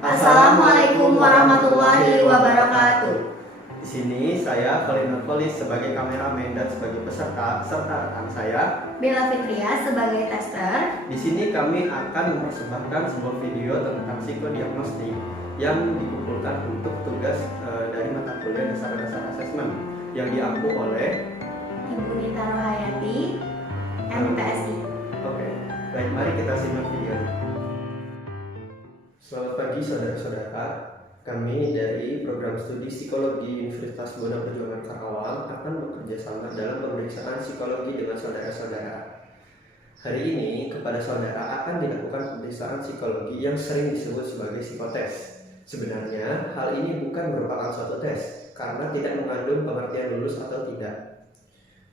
Assalamualaikum warahmatullahi wabarakatuh. Di sini saya Khalid Nurpolis sebagai kameramen dan sebagai peserta, serta rekan saya Bella Fitria sebagai tester. Di sini kami akan mempersembahkan sebuah video tentang psikodiagnostik yang dikumpulkan untuk tugas dari mata kuliah dasar-dasar asesmen yang diampu oleh Ibu Nita Rohayati, MTSI. Oke, baik, mari kita simak videonya. Selamat pagi saudara-saudara. Kami dari Program Studi Psikologi Universitas Buana Perjuangan Karawang akan bekerja sama dalam pemeriksaan psikologi dengan saudara-saudara. Hari ini kepada saudara akan dilakukan pemeriksaan psikologi yang sering disebut sebagai psikotes. Sebenarnya hal ini bukan merupakan suatu tes karena tidak mengandung pengertian lulus atau tidak.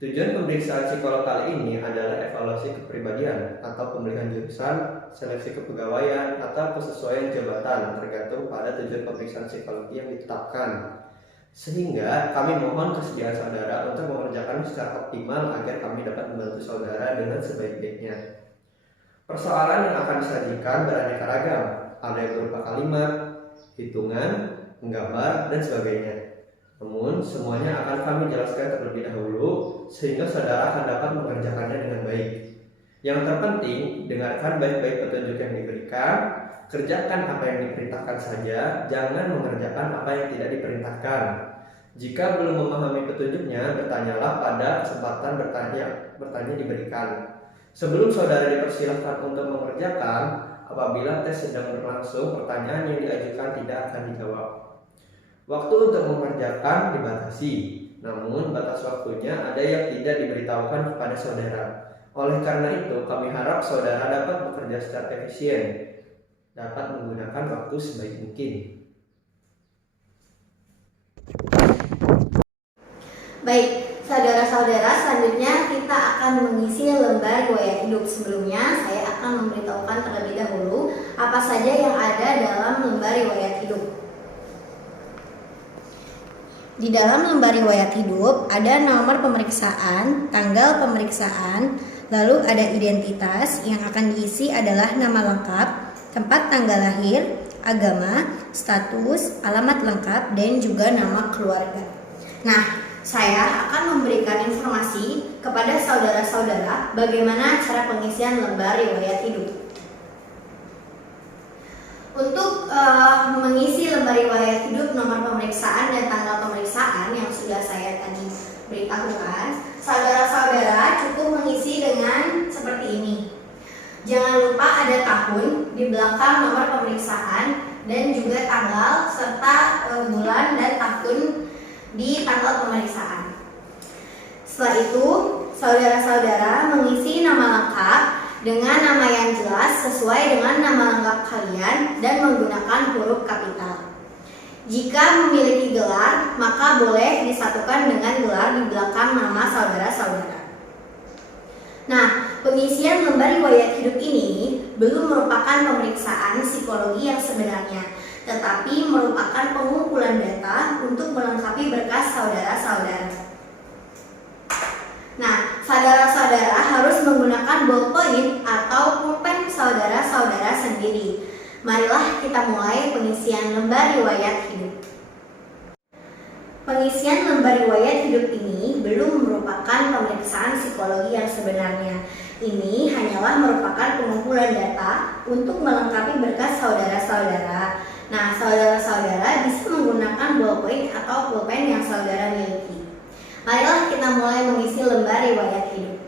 Tujuan pemeriksaan psikolog kali ini adalah evaluasi kepribadian atau pemilihan jurusan, seleksi kepegawaian, atau kesesuaian jabatan tergantung pada tujuan pemeriksaan psikologi yang ditetapkan. Sehingga kami mohon kesediaan saudara untuk mengerjakan secara optimal agar kami dapat membantu saudara dengan sebaik-baiknya. Persoalan yang akan disajikan beraneka ragam, ada yang berupa kalimat, hitungan, menggambar, dan sebagainya. Namun semuanya akan kami jelaskan terlebih dahulu sehingga saudara akan dapat mengerjakannya dengan baik. Yang terpenting, dengarkan baik-baik petunjuk yang diberikan, kerjakan apa yang diperintahkan saja, jangan mengerjakan apa yang tidak diperintahkan. Jika belum memahami petunjuknya, bertanyalah pada kesempatan bertanya diberikan. Sebelum saudara dipersilakan untuk mengerjakan, apabila tes sedang berlangsung, pertanyaan yang diajukan tidak akan dijawab. Waktu untuk mengerjakan dibatasi, namun batas waktunya ada yang tidak diberitahukan kepada saudara. Oleh karena itu, kami harap saudara dapat bekerja secara efisien, dapat menggunakan waktu sebaik mungkin. Baik, saudara-saudara, selanjutnya kita akan mengisi lembar riwayat hidup. Sebelumnya, saya akan memberitahukan terlebih dahulu apa saja yang ada dalam lembar riwayat hidup. Di dalam lembar riwayat hidup ada nomor pemeriksaan, tanggal pemeriksaan, lalu ada identitas yang akan diisi adalah nama lengkap, tempat tanggal lahir, agama, status, alamat lengkap, dan juga nama keluarga. Nah, saya akan memberikan informasi kepada saudara-saudara bagaimana cara pengisian lembar riwayat hidup. Untuk mengisi lembar riwayat hidup, nomor pemeriksaan dan tanggal pemeriksaan yang sudah saya tadi beritahukan, saudara-saudara cukup mengisi dengan seperti ini. Jangan lupa ada tahun di belakang nomor pemeriksaan dan juga tanggal serta bulan dan tahun di tanggal pemeriksaan. Setelah itu, saudara-saudara mengisi nama lengkap dengan nama yang jelas sesuai dengan nama lengkap kalian dan menggunakan huruf kapital. Jika memiliki gelar, maka boleh disatukan dengan gelar di belakang nama saudara-saudara. Nah, pengisian lembar riwayat hidup ini belum merupakan pemeriksaan psikologi yang sebenarnya, tetapi merupakan pengumpulan data untuk melengkapi berkas saudara-saudara. Nah, saudara-saudara harus menggunakan ballpoint atau pulpen saudara-saudara sendiri. Marilah kita mulai pengisian lembar riwayat hidup. Pengisian lembar riwayat hidup ini belum merupakan pemeriksaan psikologi yang sebenarnya. Ini hanyalah merupakan pengumpulan data untuk melengkapi berkas saudara-saudara. Nah, saudara-saudara bisa menggunakan ballpoint atau pulpen yang saudara miliki. Marilah kita mulai mengisi lembar riwayat hidup.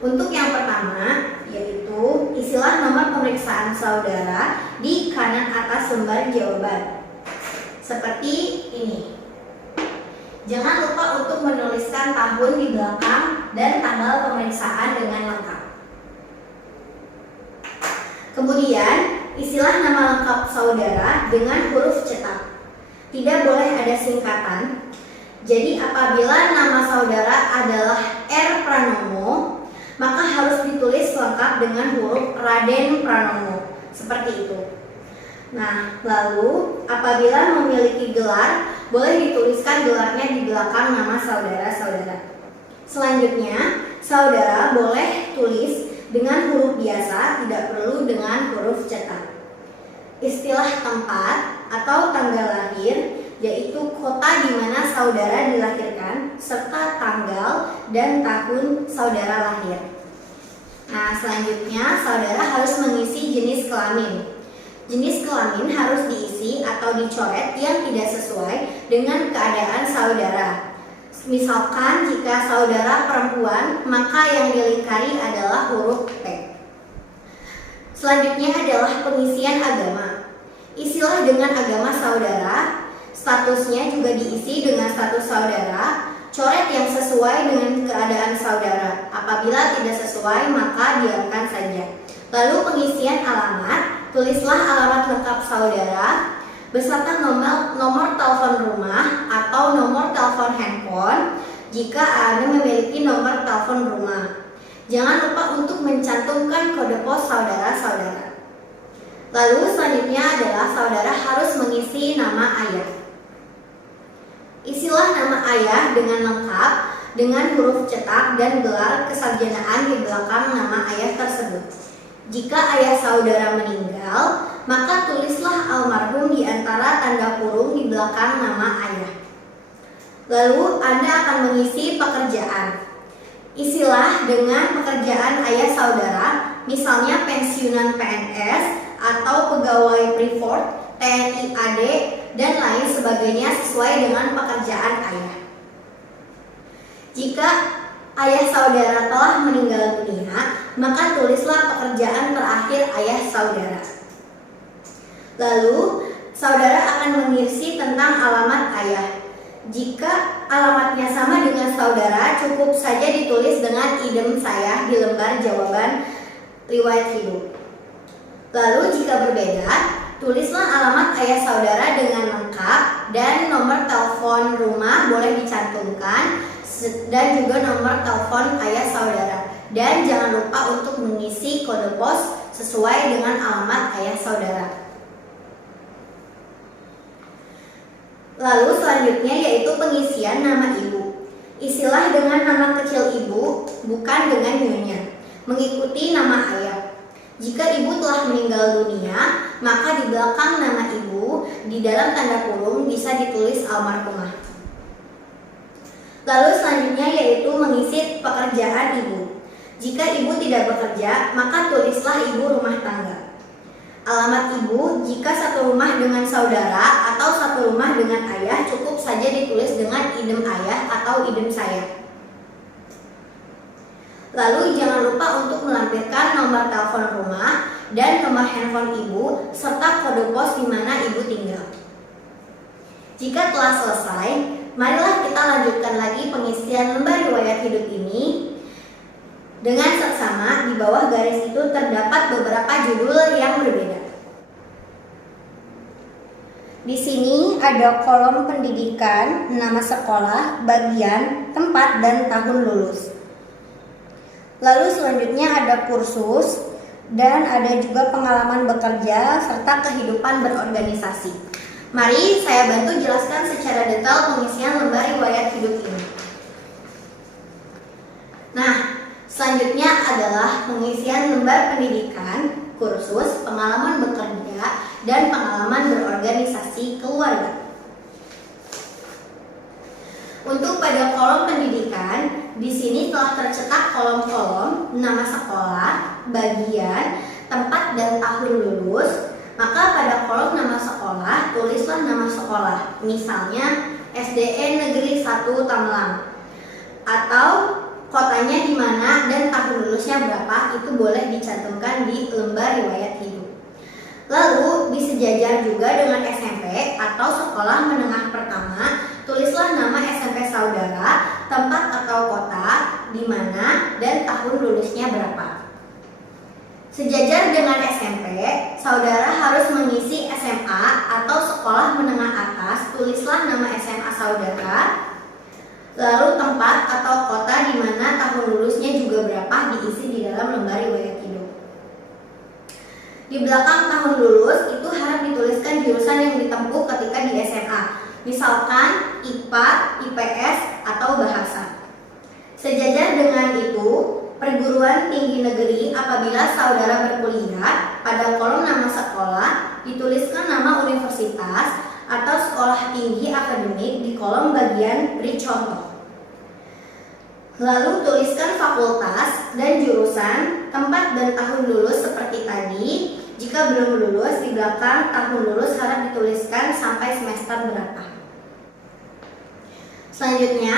Untuk yang pertama, yaitu isilah nomor pemeriksaan saudara di kanan atas lembar jawaban. Seperti ini. Jangan lupa untuk menuliskan tahun di belakang dan tanggal pemeriksaan dengan lengkap. Kemudian, isilah nama lengkap saudara dengan huruf cetak. Tidak boleh ada singkatan. Jadi apabila nama saudara adalah R. Pranomo, maka harus ditulis lengkap dengan huruf Raden Pranomo, seperti itu. Nah, lalu apabila memiliki gelar, boleh dituliskan gelarnya di belakang nama saudara-saudara. Selanjutnya, saudara boleh tulis dengan huruf biasa, tidak perlu dengan huruf cetak. Istilah tempat atau tanggal lahir yaitu kota di mana saudara dilahirkan serta tanggal dan tahun saudara lahir. Nah, selanjutnya saudara harus mengisi jenis kelamin. Jenis kelamin harus diisi atau dicoret yang tidak sesuai dengan keadaan saudara. Misalkan jika saudara perempuan, maka yang dilingkari adalah huruf P. Selanjutnya adalah pengisian agama. Isilah dengan agama saudara, statusnya juga diisi dengan status saudara, coret yang sesuai dengan keadaan saudara. Apabila tidak sesuai, maka diamkan saja. Lalu pengisian alamat, tulislah alamat lengkap saudara beserta nomor telepon rumah atau nomor telepon handphone jika Anda memiliki nomor telepon rumah. Jangan lupa untuk mencantumkan kode pos saudara-saudara. Lalu selanjutnya adalah saudara harus mengisi nama ayah. Isilah nama ayah dengan lengkap dengan huruf cetak dan gelar kesarjanaan di belakang nama ayah tersebut. Jika ayah saudara meninggal, maka tulislah almarhum di antara tanda kurung di belakang nama ayah. Lalu Anda akan mengisi pekerjaan. Isilah dengan pekerjaan ayah saudara, misalnya pensiunan PNS atau pegawai Freeport, TNI AD, dan lain sebagainya sesuai dengan pekerjaan ayah. Jika ayah saudara telah meninggal dunia, maka tulislah pekerjaan terakhir ayah saudara. Lalu, saudara akan mengisi tentang alamat ayah. Jika alamatnya sama dengan saudara, cukup saja ditulis dengan idem saya di lembar jawaban riwayat hidup. Lalu, jika berbeda, tulislah alamat ayah saudara dengan lengkap dan nomor telepon rumah boleh dicantumkan dan juga nomor telepon ayah saudara. Dan jangan lupa untuk mengisi kode pos sesuai dengan alamat ayah saudara. Lalu selanjutnya yaitu pengisian nama ibu. Isilah dengan nama kecil ibu, bukan dengan nyonya, mengikuti nama ayah. Jika ibu telah meninggal dunia, maka di belakang nama ibu, di dalam tanda kurung bisa ditulis almarhumah. Lalu selanjutnya yaitu mengisi pekerjaan ibu. Jika ibu tidak bekerja, maka tulislah ibu rumah tangga. Alamat ibu, jika satu rumah dengan saudara atau satu rumah dengan ayah, cukup saja ditulis dengan idem ayah atau idem saya. Lalu jangan lupa untuk melampirkan nomor telepon rumah dan nomor handphone ibu serta kode pos di mana ibu tinggal. Jika telah selesai, marilah kita lanjutkan lagi pengisian lembar riwayat hidup ini. Dengan seksama, di bawah garis itu terdapat beberapa judul yang berbeda. Di sini ada kolom pendidikan, nama sekolah, bagian, tempat, dan tahun lulus. Lalu selanjutnya ada kursus, dan ada juga pengalaman bekerja, serta kehidupan berorganisasi. Mari saya bantu jelaskan secara detail pengisian lembar riwayat hidup ini. Nah, selanjutnya adalah pengisian lembar pendidikan, kursus, pengalaman bekerja, dan pengalaman berorganisasi keluarga. Untuk pada kolom pendidikan, di sini telah tercetak kolom-kolom nama sekolah, bagian, tempat, dan tahun lulus. Maka pada kolom nama sekolah, tulislah nama sekolah, misalnya SDN Negeri 1 Tamlang, atau kotanya di mana dan tahun lulusnya berapa, itu boleh dicantumkan di lembar riwayat hidup. Lalu disejajar juga dengan SMP atau sekolah menengah pertama, tulislah nama SMP saudara, tempat atau kota, di mana, dan tahun lulusnya berapa. Sejajar dengan SMP, saudara harus mengisi SMA atau sekolah menengah atas, tulislah nama SMA saudara, lalu tempat atau kota di mana tahun lulusnya juga berapa diisi di dalam lembar riwayat hidup. Di belakang tahun lulus itu harap dituliskan jurusan yang ditempuh ketika di SMA, misalkan IPA, IPS, atau bahasa. Sejajar dengan itu, perguruan tinggi negeri apabila saudara berkuliah, pada kolom nama sekolah dituliskan nama universitas atau sekolah tinggi akademik di kolom bagian beri contoh. Lalu tuliskan fakultas dan jurusan, tempat dan tahun lulus seperti tadi. Jika belum lulus, di belakang tahun lulus harap dituliskan sampai semester berapa. Selanjutnya,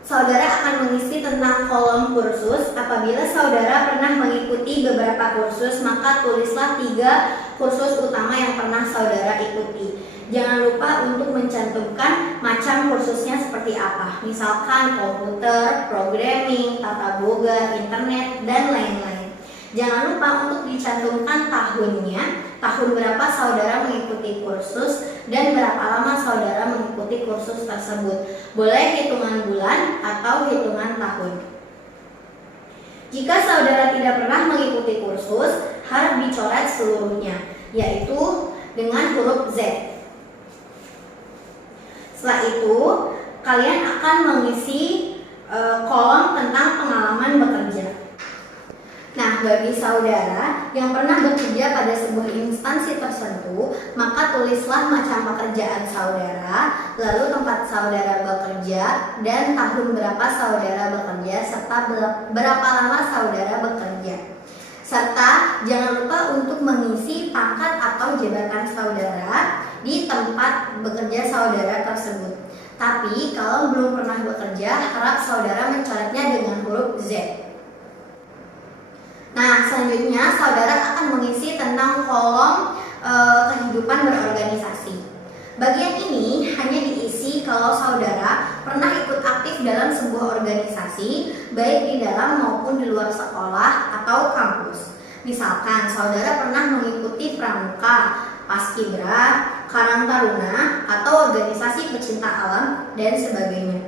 saudara akan mengisi tentang kolom kursus. Apabila saudara pernah mengikuti beberapa kursus, maka tulislah 3 kursus utama yang pernah saudara ikuti. Jangan lupa untuk mencantumkan macam kursusnya seperti apa. Misalkan komputer, programming, tata boga, internet, dan lain-lain. Jangan lupa untuk dicantumkan tahunnya, tahun berapa saudara mengikuti kursus, dan berapa lama saudara mengikuti kursus tersebut. Boleh hitungan bulan atau hitungan tahun. Jika saudara tidak pernah mengikuti kursus, harap dicoret seluruhnya, yaitu dengan huruf Z. Setelah itu, kalian akan mengisi kolom tentang pengalaman bekerja. Nah, bagi saudara yang pernah bekerja pada sebuah instansi tertentu, maka tulislah macam pekerjaan saudara, lalu tempat saudara bekerja, dan tahun berapa saudara bekerja, serta berapa lama saudara bekerja. Serta jangan lupa untuk mengisi pangkat atau jabatan saudara di tempat bekerja saudara tersebut. Tapi kalau belum pernah bekerja, harap saudara mencoretnya dengan huruf Z. Nah, selanjutnya saudara akan mengisi tentang kolom kehidupan berorganisasi. Bagian ini hanya diisi kalau saudara pernah ikut aktif dalam sebuah organisasi, baik di dalam maupun di luar sekolah atau kampus. Misalkan saudara pernah mengikuti pramuka, paskibra, karang taruna, atau organisasi pecinta alam, dan sebagainya.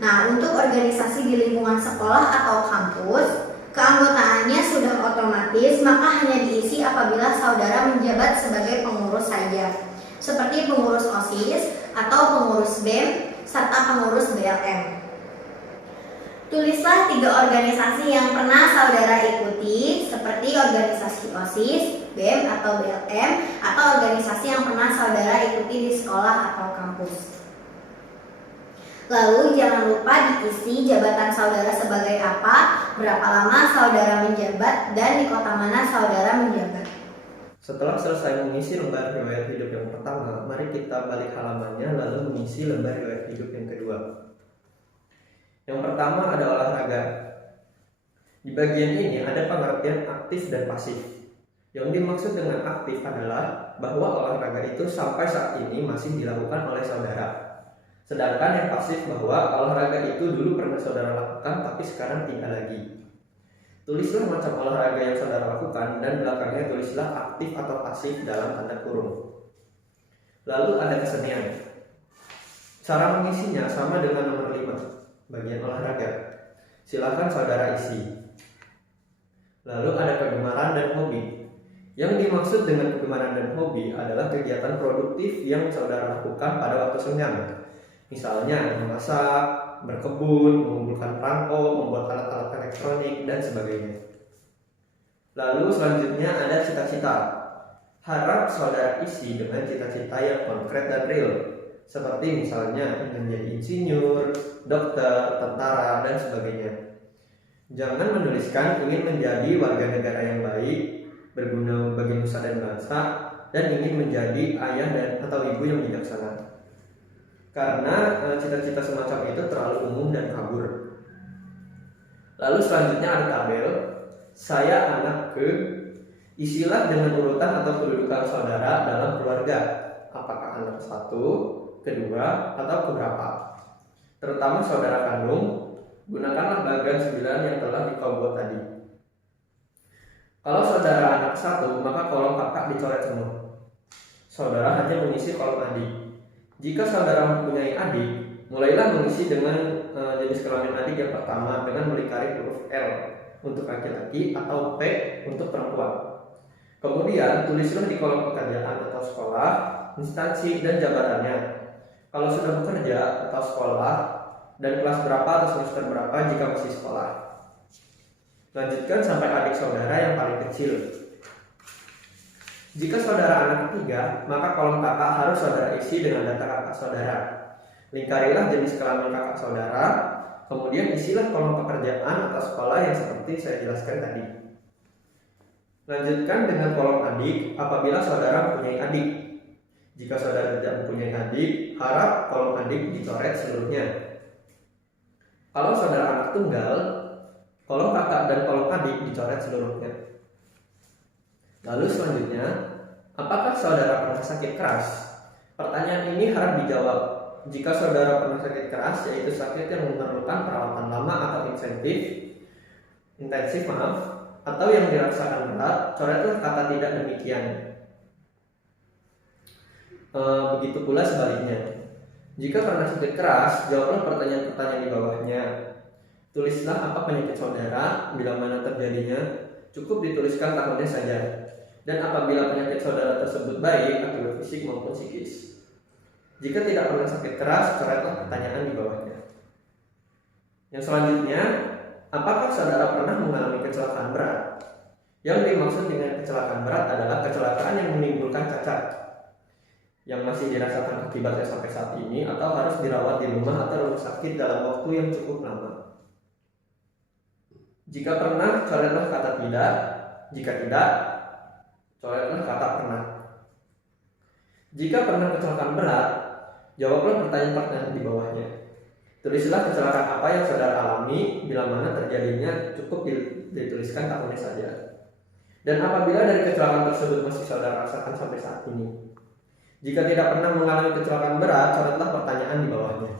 Nah, untuk organisasi di lingkungan sekolah atau kampus, keanggotaannya sudah otomatis, maka hanya diisi apabila saudara menjabat sebagai pengurus saja, seperti pengurus OSIS atau pengurus BEM serta pengurus BLM. Tulislah 3 organisasi yang pernah saudara ikuti, seperti organisasi OSIS, BEM atau BLM, atau organisasi yang pernah saudara ikuti di sekolah atau kampus. Lalu jangan lupa diisi jabatan saudara sebagai apa, berapa lama saudara menjabat, dan di kota mana saudara menjabat. Setelah selesai mengisi lembar riwayat hidup yang pertama, mari kita balik halamannya lalu mengisi lembar riwayat hidup yang kedua. Yang pertama ada olahraga. Di bagian ini ada pengertian aktif dan pasif. Yang dimaksud dengan aktif adalah bahwa olahraga itu sampai saat ini masih dilakukan oleh saudara. Sedangkan yang pasif bahwa olahraga itu dulu pernah saudara lakukan tapi sekarang tidak lagi. Tulislah macam olahraga yang saudara lakukan dan belakangnya tulislah aktif atau pasif dalam tanda kurung. Lalu ada kesenian. Cara mengisinya sama dengan nomor 5, bagian olahraga. Silakan saudara isi. Lalu ada kegemaran dan hobi. Yang dimaksud dengan kegemaran dan hobi adalah kegiatan produktif yang saudara lakukan pada waktu senggang. Misalnya memasak, berkebun, mengumpulkan perangko, membuat alat-alat elektronik, dan sebagainya. Lalu selanjutnya ada cita-cita. Harap saudara isi dengan cita-cita yang konkret dan real, seperti misalnya ingin menjadi insinyur, dokter, tentara, dan sebagainya. Jangan menuliskan ingin menjadi warga negara yang baik, berguna bagi nusa dan bangsa, dan ingin menjadi ayah dan atau ibu yang bijaksana. Karena cita-cita semacam itu terlalu umum dan kabur. Lalu selanjutnya ada tabel. Saya anak ke. Isilah dengan urutan atau kedudukan saudara dalam keluarga. Apakah anak 1, kedua, atau keberapa. Terutama saudara kandung, gunakanlah bagan 9 yang telah kau buat tadi. Kalau saudara anak 1, maka kolom kakak dicoret semua. Saudara hanya mengisi kolom adik. Jika saudara mempunyai adik, mulailah mengisi dengan jenis kelamin adik yang pertama dengan melingkari huruf L untuk laki-laki atau P untuk perempuan. Kemudian tulislah di kolom pekerjaan atau sekolah, instansi, dan jabatannya. Kalau sudah bekerja atau sekolah, dan kelas berapa atau semester berapa jika masih sekolah. Lanjutkan sampai adik saudara yang paling kecil. Jika saudara anak ketiga, maka kolom kakak harus saudara isi dengan data kakak saudara. Lingkarilah jenis kelamin kakak saudara, kemudian isilah kolom pekerjaan atau sekolah yang seperti saya jelaskan tadi. Lanjutkan dengan kolom adik apabila saudara mempunyai adik. Jika saudara tidak mempunyai adik, harap kolom adik dicoret seluruhnya. Kalau saudara anak tunggal, kolom kakak dan kolom adik dicoret seluruhnya. Lalu selanjutnya, apakah saudara pernah sakit keras? Pertanyaan ini harap dijawab. Jika saudara pernah sakit keras, yaitu sakit yang memerlukan perawatan lama atau intensif, atau yang dirasakan berat, coretlah kata tidak demikian. Begitu pula sebaliknya. Jika pernah sakit keras, jawablah pertanyaan-pertanyaan di bawahnya. Tulislah apa penyakit saudara, bila mana terjadinya, cukup dituliskan tahunnya saja. Dan apabila penyakit saudara tersebut baik, akibat fisik maupun psikis. Jika tidak pernah sakit keras, coretlah pertanyaan di bawahnya. Yang selanjutnya, apakah saudara pernah mengalami kecelakaan berat? Yang dimaksud dengan kecelakaan berat adalah kecelakaan yang menimbulkan cacat yang masih dirasakan akibatnya sampai saat ini, atau harus dirawat di rumah atau rumah sakit dalam waktu yang cukup lama. Jika pernah, coretlah kata tidak. Jika tidak, coretlah kata pernah. Jika pernah kecelakaan berat, jawablah pertanyaan-pertanyaan di bawahnya. Tulislah kecelakaan apa yang saudara alami, bila mana terjadinya, cukup dituliskan tahunnya saja. Dan apabila dari kecelakaan tersebut masih saudara rasakan sampai saat ini. Jika tidak pernah mengalami kecelakaan berat, coretlah pertanyaan di bawahnya.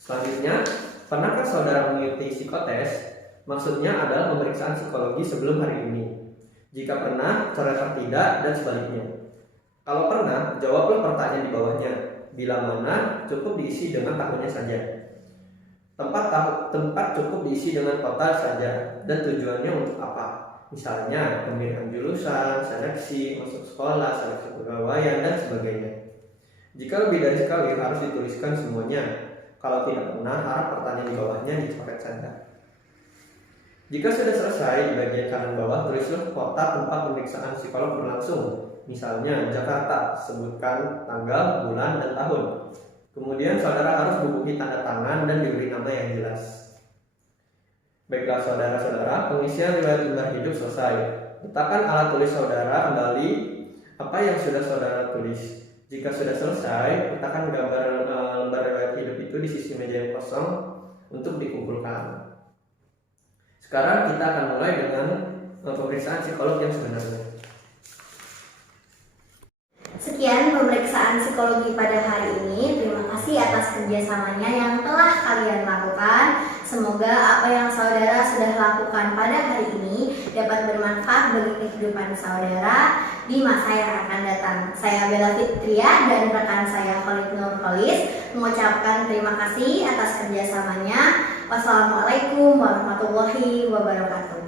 Selanjutnya, pernahkah saudara mengikuti psikotes? Maksudnya adalah pemeriksaan psikologi sebelum hari ini. Jika pernah, coretlah tidak dan sebaliknya. Kalau pernah, jawablah pertanyaan di bawahnya. Bila mana, cukup diisi dengan tahunnya saja. Tempat cukup diisi dengan kota saja dan tujuannya untuk apa. Misalnya pemilihan jurusan, seleksi, masuk sekolah, seleksi kepegawaian, dan sebagainya. Jika lebih dari sekali harus dituliskan semuanya. Kalau tidak pernah, harap pertanyaan di bawahnya dicoret saja. Jika sudah selesai di bagian kanan bawah, tulislah kota tempat pemeriksaan psikolog berlangsung. Misalnya Jakarta, sebutkan tanggal, bulan, dan tahun. Kemudian saudara harus bubuhi tanda tangan dan diberi nama yang jelas. Baiklah saudara-saudara, pengisian riwayat lembar hidup selesai. Letakkan alat tulis saudara kembali apa yang sudah saudara tulis. Jika sudah selesai, letakkan gambar lembar riwayat hidup itu di sisi meja yang kosong untuk dikumpulkan. Sekarang kita akan mulai dengan pemeriksaan psikolog yang sebenarnya. Sekian pemeriksaan psikologi pada hari ini. Terima kasih atas kerjasamanya yang telah kalian lakukan. Semoga apa yang saudara sudah lakukan pada hari ini dapat bermanfaat bagi kehidupan saudara di masa yang akan datang. Saya Bella Fitria dan rekan saya Khalid Nurholis mengucapkan terima kasih atas kerjasamanya. Wassalamualaikum warahmatullahi wabarakatuh.